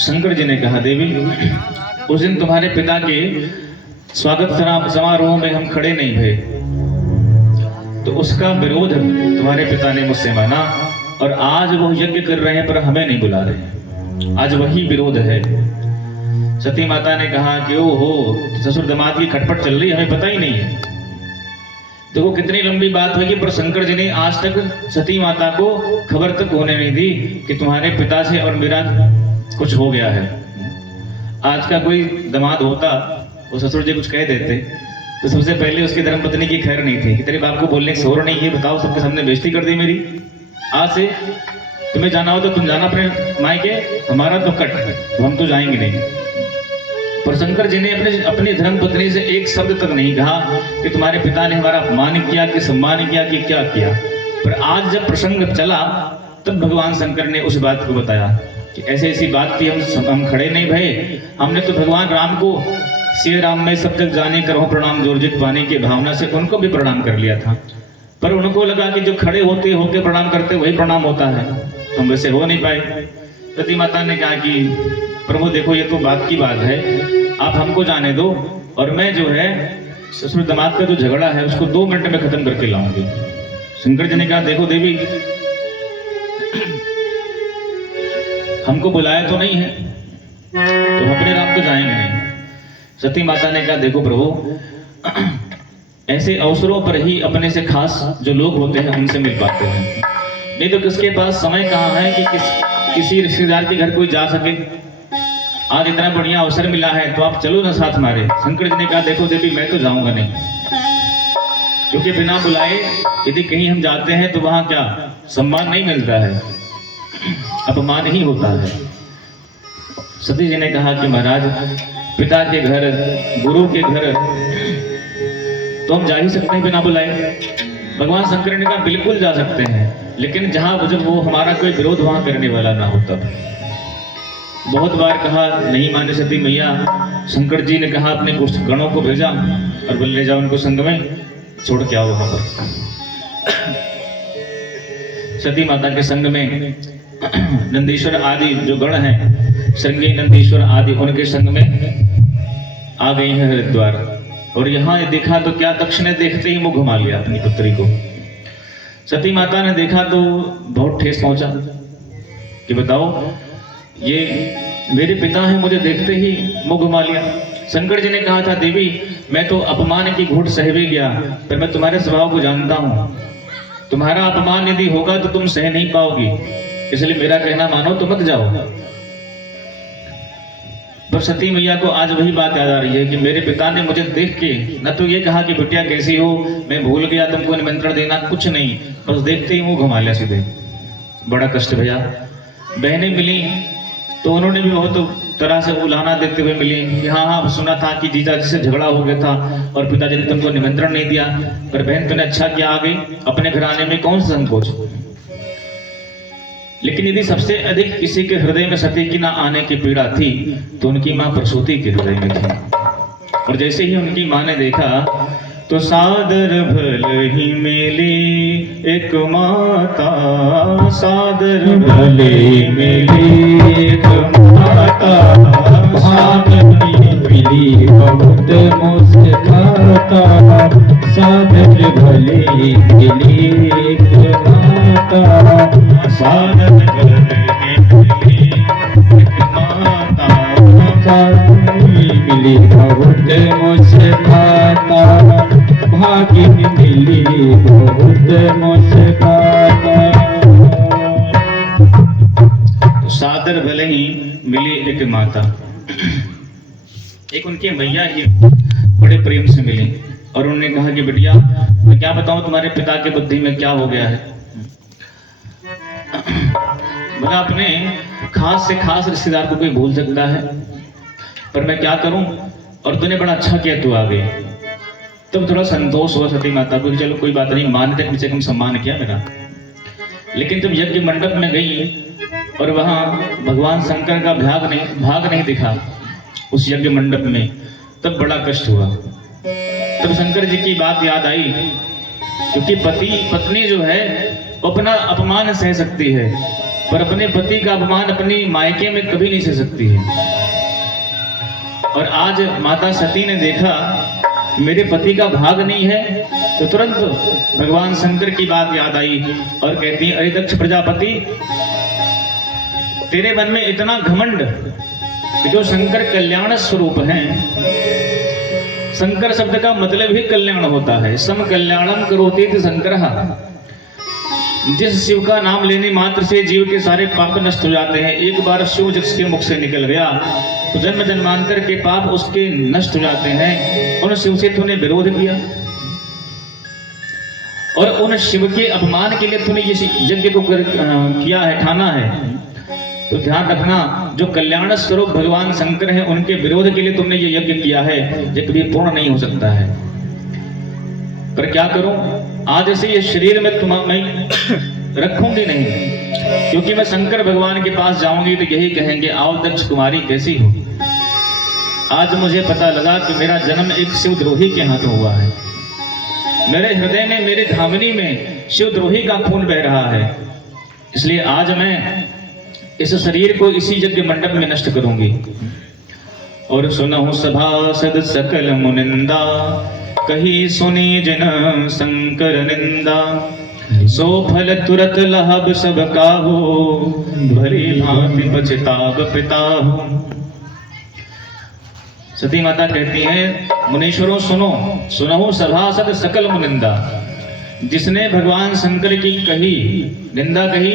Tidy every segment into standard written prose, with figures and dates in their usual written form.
शंकर जी ने कहा, देवी उस दिन तुम्हारे पिता के स्वागत समारोह में हम खड़े नहीं भये, तो उसका विरोध तुम्हारे पिता ने मुझसे माना, और आज वो यज्ञ कर रहे हैं पर हमें नहीं बुला रहे हैं, आज वही विरोध है। सती माता ने कहा कि ओहो, ससुर दामाद की खटपट चल रही, हमें पता ही नहीं है। देखो कितनी लंबी बात होगी, पर शंकर जी ने आज तक सती माता को खबर तक होने नहीं दी कि तुम्हारे पिता से और मेरा कुछ हो गया है। आज का कोई दामाद होता, वो ससुर जी कुछ कह देते तो सबसे पहले उसकी धर्मपत्नी की खैर नहीं थी कि तेरे बाप को बोलने की शोर नहीं है, बताओ सबके सामने बेइज्जती कर दी मेरी। आज से तुम्हें जाना हो तो तुम जाना अपने मायके, हमारा तो कट, तो हम तो जाएंगे नहीं। पर शंकर जी ने अपनी धर्मपत्नी से एक शब्द तक नहीं कहा कि तुम्हारे पिता ने हमारा अपमान किया कि सम्मान किया कि क्या किया। पर आज जब प्रसंग चला तब भगवान शंकर ने उस बात को बताया कि ऐसे ऐसी बात थी, हम खड़े नहीं भये, हमने तो भगवान राम को श्री राम में सब तक जाने करो प्रणाम जोरजित पाने की भावना से उनको भी प्रणाम कर लिया था, पर उनको लगा कि जो खड़े होते होके प्रणाम करते वही प्रणाम होता है, हम वैसे हो नहीं पाए। सती माता ने कहा कि प्रभु देखो ये तो बात की बात है, आप हमको जाने दो और मैं जो है ससुर दामाद का जो झगड़ा है उसको 2 मिनट में खत्म करके लाऊंगी। शंकर जी ने कहा देखो देवी, हमको बुलाया तो नहीं है तो अपने राम तो जाएंगे नहीं। सती माता ने कहा देखो प्रभु, ऐसे अवसरों पर ही अपने से खास जो लोग होते हैं उनसे मिल पाते हैं, नहीं तो किसके पास समय कहाँ है कि किसी रिश्तेदार के घर कोई जा सके। आज इतना बढ़िया अवसर मिला है तो आप चलो ना साथ हमारे। शंकर जी ने कहा देखो देवी, मैं तो जाऊंगा नहीं, क्योंकि बिना बुलाए यदि कहीं हम जाते हैं तो वहां क्या सम्मान नहीं मिलता है, अपमान ही होता है। सती जी ने कहा कि महाराज पिता के घर, गुरु के घर तो हम जा ही सकते हैं बिना बुलाए। भगवान शंकर ने कहा बिल्कुल जा सकते हैं, लेकिन जहां जब वो हमारा कोई विरोध वहां करने वाला ना हो तब। बहुत बार कहा, नहीं माने सती मैया। शंकर जी ने कहा अपने कुछ गणों को भेजा और बोले ले जाओ उनको संग में छोड़ के आओ वहां पर। सती माता के संग में नंदीश्वर आदि जो गण हैं, श्रृंगी नंदीश्वर आदि, उनके संग में आ गई है हरिद्वार। और यहाँ देखा तो क्या, दक्ष ने देखते ही मुंह घुमा लिया अपनी पुत्री को। सती माता ने देखा तो बहुत ठेस पहुंचा कि बताओ ये मेरे पिता हैं, मुझे देखते ही मुंह घुमा लिया। शंकर जी ने कहा था देवी, मैं तो अपमान की घूंट सह भी गया, पर मैं तुम्हारे स्वभाव को जानता हूं, तुम्हारा अपमान यदि होगा तो तुम सह नहीं पाओगी, इसलिए मेरा कहना मानो तो मत जाओ। पर सती मैया को आज वही बात याद आ रही है कि मेरे पिता ने मुझे देख के न तो ये कहा कि बिटिया कैसी हो, मैं भूल गया तुमको निमंत्रण देना, कुछ नहीं, बस देखते ही मुंह घुमा लिया सीधे। बड़ा कष्ट भैया। बहनें मिली तो उन्होंने भी बहुत तरह से उलाहना देते हुए मिली कि हाँ सुना था कि जीजा जी से झगड़ा हो गया था और पिताजी ने तुमको निमंत्रण नहीं दिया, पर बहन तुमने अच्छा किया आ गई, अपने घराने में कौन सा संकोच। लेकिन यदि सबसे अधिक किसी के हृदय में सती की ना आने की पीड़ा थी तो उनकी माँ प्रसूति के हृदय में थी। और जैसे ही उनकी माँ ने देखा तो सादर भल ही मिली एक माता, सादर भले मिली एक माता, भागनी मिली बहुत मुस्काता, सादर भले मिली एक माता, सादर भले मिली एक माता, भागनी मिली बहुत मुस्काता, भागिनी मिली बहुत मुस्काता। सादर भले ही मिली एक माता, एक उनकी मैया ही बड़े प्रेम से मिली और उन्होंने कहा कि बिटिया मैं क्या बताऊं तुम्हारे पिता की बुद्धि में क्या हो गया है। मैं अपने खास से खास रिश्तेदार को कोई भूल सकता है, पर मैं क्या करूं, और तूने बड़ा अच्छा किया तू आ गई। तब थोड़ा संतोष हुआ सती माता को, चलो कोई बात नहीं, मान तक मुझे कम सम्मान किया मेरा। लेकिन जब यज्ञ मंडप में गई और वहां भगवान शंकर का भाग नहीं दिखा उस यज्ञ मंडप में, तब बड़ा कष्ट हुआ। तब शंकर जी की बात याद आई, क्योंकि पति पत्नी जो है अपना अपमान सह सकती है, पर अपने पति का अपमान अपनी मायके में कभी नहीं सह सकती है। और आज माता सती ने देखा कि मेरे पति का भाग नहीं है, तो तुरंत भगवान शंकर की बात याद आई और कहती है, अरे दक्ष प्रजापति, तेरे मन में इतना घमंड कि जो शंकर कल्याण स्वरूप हैं। शंकर शब्द का मतलब ही कल्याण होता है। सम कल्याणम करोति शंकरः। जिस शिव का नाम लेने मात्र से जीव के सारे पाप नष्ट हो जाते हैं। एक बार शिव जिसके मुख से निकल गया तो जन्म जन्मांतर के पाप उसके नष्ट हो जाते हैं। उन शिव से तूने विरोध किया और उन शिव के अपमान के लिए तूने ये यज्ञ को किया है, ठाना है, तो ध्यान रखना, जो कल्याण स्वरूप भगवान शंकर हैं उनके विरोध के लिए तुमने ये यज्ञ किया है, ये कभी पूर्ण नहीं हो सकता है। पर क्या करूं, आज से ये शरीर में मैं रखूंगी नहीं, क्योंकि मैं शंकर भगवान के पास जाऊंगी तो यही कहेंगे, आओ दक्ष कुमारी कैसी हो। आज मुझे पता लगा कि मेरा जन्म एक शिवद्रोही के हाथों हुआ है। मेरे हृदय में, मेरे धामनी में शिवद्रोही का खून बह रहा है। इसलिए आज मैं इस शरीर को इसी यज्ञ मंडप में नष्ट करूंगी। और सुनहु सभासद सकल मुनिंदा, कही सुनी जिन शंकर निंदा। सो फल तुरत लहब सब काहू, भरी भांति पछताव पिताहू। सती माता कहती हैं, मुनीश्वरों सुनो, सुनहु सभासद सकल मुनिंदा। जिसने भगवान शंकर की कही निंदा कही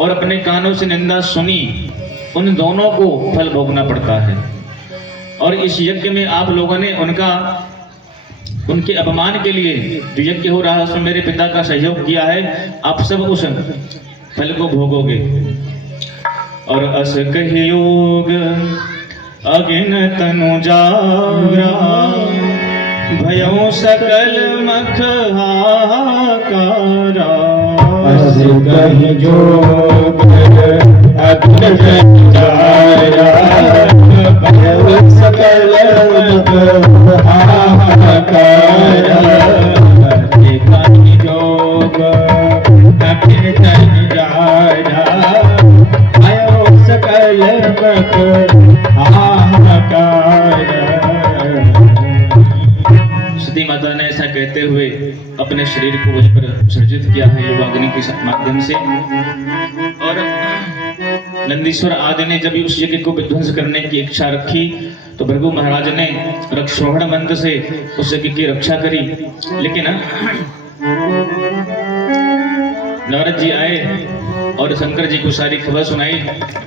और अपने कानों से निंदा सुनी, उन दोनों को फल भोगना पड़ता है। और इस यज्ञ में आप लोगों ने उनके अपमान के लिए जो यज्ञ हो रहा है उसमें मेरे पिता का सहयोग किया है। आप सब उस फल को भोगोगे। और अस कहि योग अगिन तनु जारा, भयों सकल मख हाकारा। अस कहि योग अगिन तनु जारा, भयों सकल मख हाकारा। अस कहि योग अगिन तनु जारा, भयों सकल मख हाकारा। सती माता ने ऐसा कहते हुए अपने शरीर को वहीं पर विसर्जित किया है योगाग्नि के माध्यम से। और नंदीश्वर आदि ने जब उस यज्ञ को विध्वंस करने की इच्छा रखी तो भृगु महाराज ने रक्षोहण मंत्र से उस यज्ञ की रक्षा करी। लेकिन नारद जी आए और शंकर जी को सारी खबर सुनाई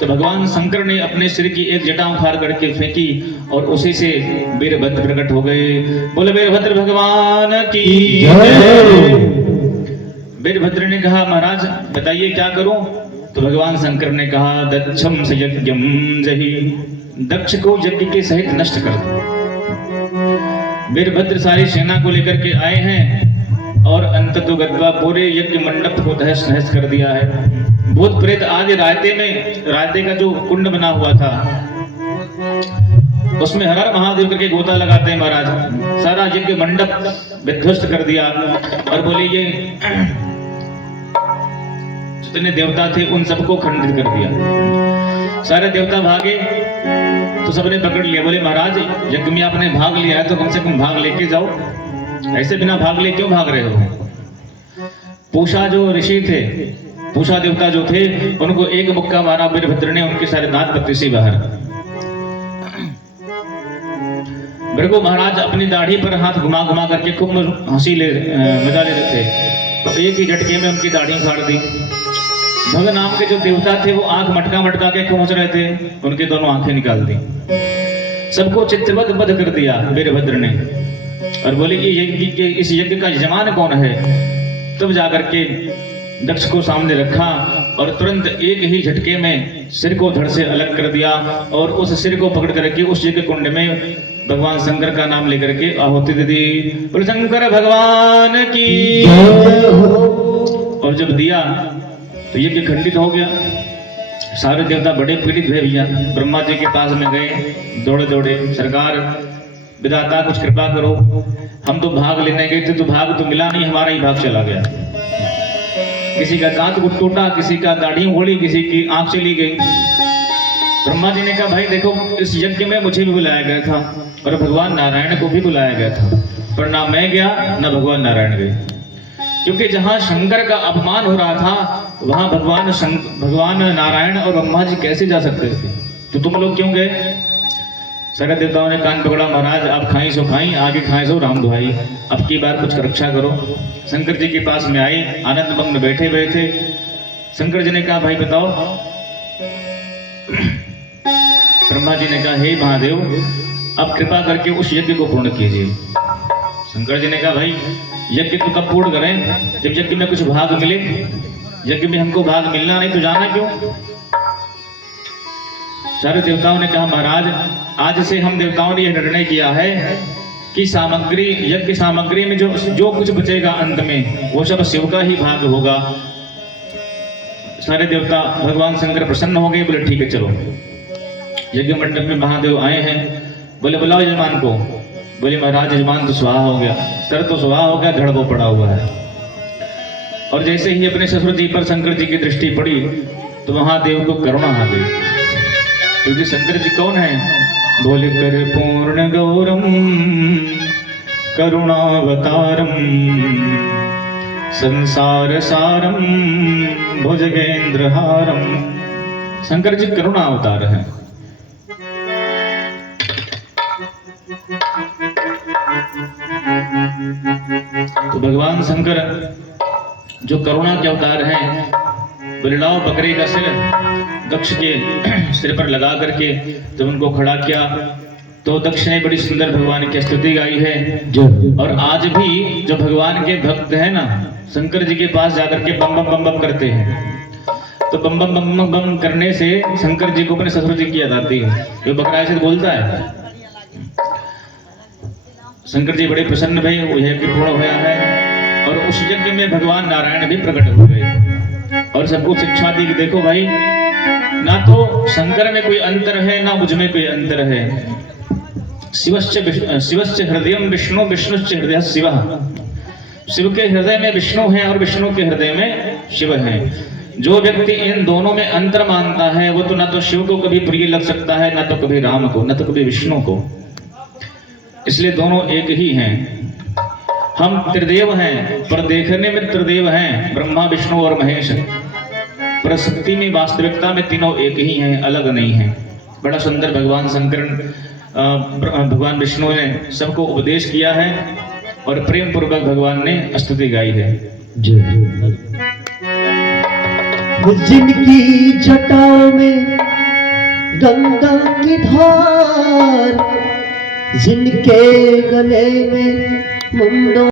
तो भगवान शंकर ने अपने सिर की एक जटा उखाड़ करके फेंकी और उसी से वीरभद्र प्रकट हो गए। बोले वीरभद्र भगवान की जय। वीरभद्र ने कहा, महाराज बताइए क्या करूं? तो भगवान शंकर ने कहा, दक्षम से यज्ञम जहि। दक्ष को यज्ञ के सहित नष्ट कर दो। वीरभद्र सारी सेना को लेकर के आए हैं और अंततो गत्वा पूरे यज्ञ मंडप को तहस नहस कर दिया है। भूत प्रेत आदि रायते का जो कुंड बना हुआ था उसमें हर हर महादेव करके गोता लगाते हैं महाराज। सारा यज्ञ मंडप विध्वस्त कर दिया और बोले ये जितने देवता थे उन सबको खंडित कर दिया। सारे देवता भागे तो सबने पकड़ लिया। बोले महाराज यज्ञ में आपने भाग लिया है तो कम से कम भाग लेके जाओ, ऐसे बिना भाग ले क्यों भाग रहे हो? पूषा जो ऋषि थे, पूषा देवता जो थे, उनको एक मुक्का मारा वीरभद्र ने, उनके सारे दांत पत्ती से बाहर। भृगु महाराज अपनी दाढ़ी पर हाथ घुमा घुमा करके खूब हंसी मजा ले रहे थे तो एक ही झटके में उनकी दाढ़ी फाड़ दी। भग नाम के जो देवता थे वो आंख मटका मटका के पहुंच रहे थे, उनकी दोनों आंखें निकाल दी। सबको चित्तबद्ध कर दिया वीरभद्र ने और बोले कि इस यज्ञ का यजमान कौन है? तब जाकर के दक्ष को सामने रखा और तुरंत एक ही झटके में सिर को धड़ से अलग कर दिया और उस सिर को पकड़ करके उस यज्ञ कुंड में भगवान शंकर का नाम लेकर के आहुति दे दी। बोले शंकर भगवान की। और जब दिया तो यज्ञ खंडित हो गया। सारे देवता बड़े पीड़ित हुए भैया, ब्रह्मा जी के पास में गए दौड़े दौड़े, सरकार विधाता कुछ कृपा करो, हम तो भाग लेने गए थे तो भाग तो मिला नहीं, हमारा ही भाग चला गया। किसी का दांत टूटा, किसी का दाढ़ी उगड़ी, किसी की आंख चली गई। ब्रह्मा जी ने कहा भाई देखो, इस यज्ञ में मुझे भी बुलाया गया था और भगवान नारायण को भी बुलाया गया था, पर ना मैं गया ना भगवान नारायण गए, क्योंकि जहाँ शंकर का अपमान हो रहा था वहाँ भगवान नारायण और ब्रह्मा जी कैसे जा सकते थे, तो तुम लोग क्यों गए? सारे देवताओं ने कान पकड़ा, महाराज आप खाई सो खाई, आगे खाए सो राम दुहाई, अब की बार कुछ रक्षा करो। शंकर जी के पास में आए, आनंद मग्न बैठे हुए थे। शंकर जी ने कहा भाई बताओ। ब्रह्मा जी ने कहा हे महादेव, अब कृपा करके उस यज्ञ को पूर्ण कीजिए। शंकर जी ने कहा भाई यज्ञ तो कब पूर्ण करें, जब यज्ञ में कुछ भाग मिले। यज्ञ में हमको भाग मिलना नहीं तो जाना क्यों? सारे देवताओं ने कहा महाराज, आज से हम देवताओं ने यह निर्णय किया है कि सामग्री, यज्ञ सामग्री में जो कुछ बचेगा अंत में वो सब शिव का ही भाग होगा। सारे देवता भगवान शंकर प्रसन्न हो गए, बोले ठीक है चलो। यज्ञ मंडप में महादेव आए हैं, बोले बुलाओ यजमान को। बोले महाराज यजमान तो स्वाहा हो गया, सर तो स्वाहा हो गया, धड़ वो पड़ा हुआ है। और जैसे ही अपने ससुर जी पर शंकर जी की दृष्टि पड़ी तो महादेव को करुणा आ गई, क्योंकि शंकर जी कौन है? बोले कर पूर्ण गौरम करुणावतारम संसार सारम भुजगेंद्रहारम। शंकर जी करुणा अवतार है। तो भगवान शंकर जो करुणा के अवतार हैं, बोले लाओ बकरे का सिर दक्ष के सिर पर लगा करके जब उनको खड़ा किया तो दक्ष ने बड़ी सुंदर भगवान की स्तुति गाई है। और आज भी जो भगवान के भक्त हैं ना, शंकर जी के पास जाकर के बम बम बम बम करते हैं, तो बम बम बम बम बम करने से शंकर जी को अपने ससुर जी की याद आती है। वो बकरा ऐसे बोलता है। शंकर जी बड़े प्रसन्न भई, वो यज्ञ पूर्ण हुआ है और उस यज्ञ में भगवान नारायण भी प्रकट हो गए और सबको शिक्षा दी कि देखो भाई, ना तो शंकर में कोई अंतर है ना मुझ में कोई अंतर है। शिवश्च हृदय विष्णु, विष्णुश्च हृदय शिव। शिव के हृदय में विष्णु है और विष्णु के हृदय में शिव है। जो व्यक्ति इन दोनों में अंतर मानता है वो तो ना तो शिव को कभी प्रिय लग सकता है, ना तो कभी राम को, ना तो कभी विष्णु को। इसलिए दोनों एक ही हैं। हम त्रिदेव हैं पर देखने में त्रिदेव हैं, ब्रह्मा विष्णु और महेश, पर सत्य में वास्तविकता में तीनों एक ही हैं, अलग नहीं हैं। बड़ा सुंदर भगवान शंकर भगवान विष्णु ने सबको उपदेश किया है और प्रेम पूर्वक भगवान ने स्तुति गाई है। जिनकी जटाओं में गंगा की धार, जिनके गले में मुंडों